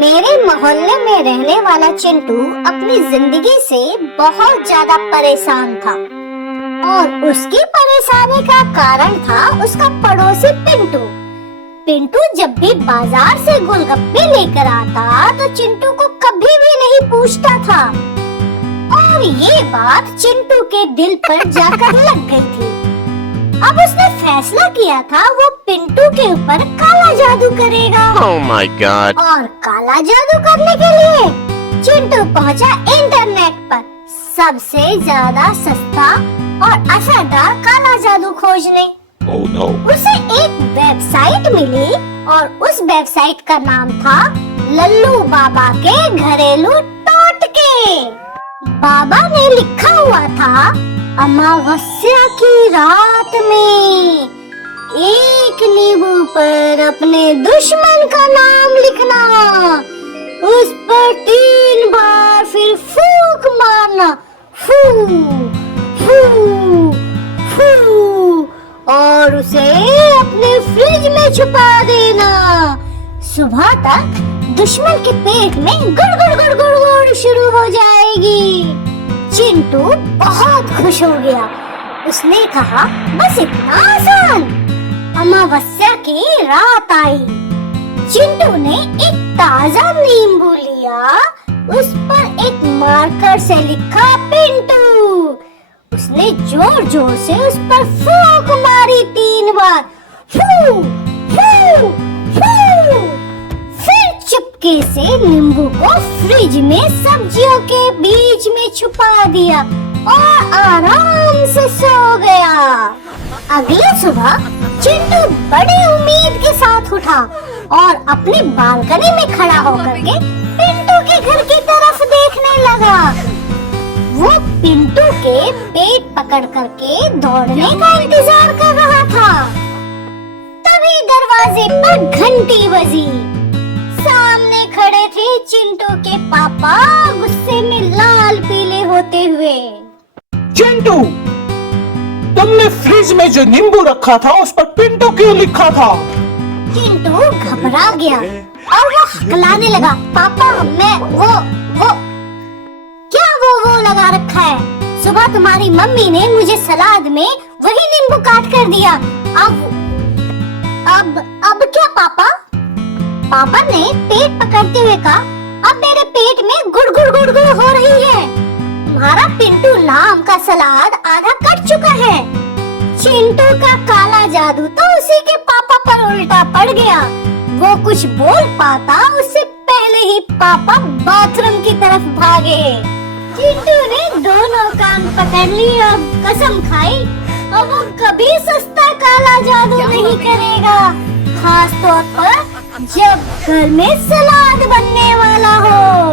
मेरे मोहल्ले में रहने वाला चिंटू अपनी जिंदगी से बहुत ज्यादा परेशान था और उसकी परेशानी का कारण था उसका पड़ोसी पिंटू। पिंटू जब भी बाजार से गोलगप्पे लेकर आता तो चिंटू को कभी भी नहीं पूछता था और ये बात चिंटू के दिल पर जाकर लग गई थी। अब उसने फैसला किया था वो पिंटू के ऊपर काला जादू करेगा। Oh my God! और काला जादू करने के लिए चिंटू पहुंचा इंटरनेट पर सबसे ज्यादा सस्ता और असरदार काला जादू खोजने। Oh no! उसे एक वेबसाइट मिली और उस वेबसाइट का नाम था लल्लू बाबा के घरेलू टोटके। बाबा ने लिखा हुआ था, अमावस्या की रात में एक नींबू पर अपने दुश्मन का नाम लिखना, उस पर 3 बार फिर फूंक मारना, फू फू फू, और उसे अपने फ्रिज में छुपा देना। सुबह तक दुश्मन के पेट में गुड़ गुड़ गुड़ गुड़ गुड़ शुरू हो जाएगी। चिंटू बहुत खुश हो गया। उसने कहा, बस इतना आसान। अमावस्या की रात आई। चिंटू ने एक ताजा नींबू लिया, उस पर एक मार्कर से लिखा पिंटू। उसने जोर जोर से उस पर फूंक मारी 3 बार, फू फू फू। फिर चुपके से नींबू को फ्रिज में सब्जियों के बीच में छुपा दिया और आराम से सो गया। अगली सुबह चिंटू बड़ी उम्मीद के साथ उठा और अपनी बालकनी में खड़ा होकर के पिंटू के घर की तरफ देखने लगा। वो पिंटू के पेट पकड़ करके दौड़ने का इंतजार कर रहा था। तभी दरवाजे पर घंटी बजी। सामने खड़े थे चिंटू के पापा, गुस्से में लाल पीले होते हुए। चिंटू, तुमने फ्रिज में जो नींबू रखा था उस पर पिंटू क्यों लिखा था? चिंटू घबरा गया और वो हकलाने लगा, पापा मैं वो क्या वो लगा रखा है? सुबह तुम्हारी मम्मी ने मुझे सलाद में वही नींबू काट कर दिया। अब क्या पापा? पापा ने पेट पकड़ते हुए कहा, अब मेरे पेट में गुड़ गुड़ गुड़ गुड़ हो रही है। तुम्हारा पिंटू नाम का सलाद आधा कट चुका है। चिंटू का काला जादू तो उसी के पापा पर उल्टा पड़ गया। वो कुछ बोल पाता उससे पहले ही पापा बाथरूम की तरफ भागे। चिंटू ने दोनों कान पकड़ लिए और कसम खाई, अब वो कभी सस्ता काला जादू नहीं करेगा, खास तौर पर जब घर में सलाद बनने वाला हो।